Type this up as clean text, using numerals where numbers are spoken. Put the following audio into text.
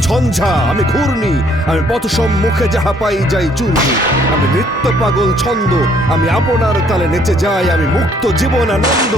ঝঞ্ঝা, আমি ঘূর্ণি, আমি পথ সম্মুখে যাহা পাই যাই চূর্ণি। আমি নৃত্য পাগল ছন্দ, আমি আপনার তালে নেচে যাই, আমি মুক্ত জীবন আনন্দ।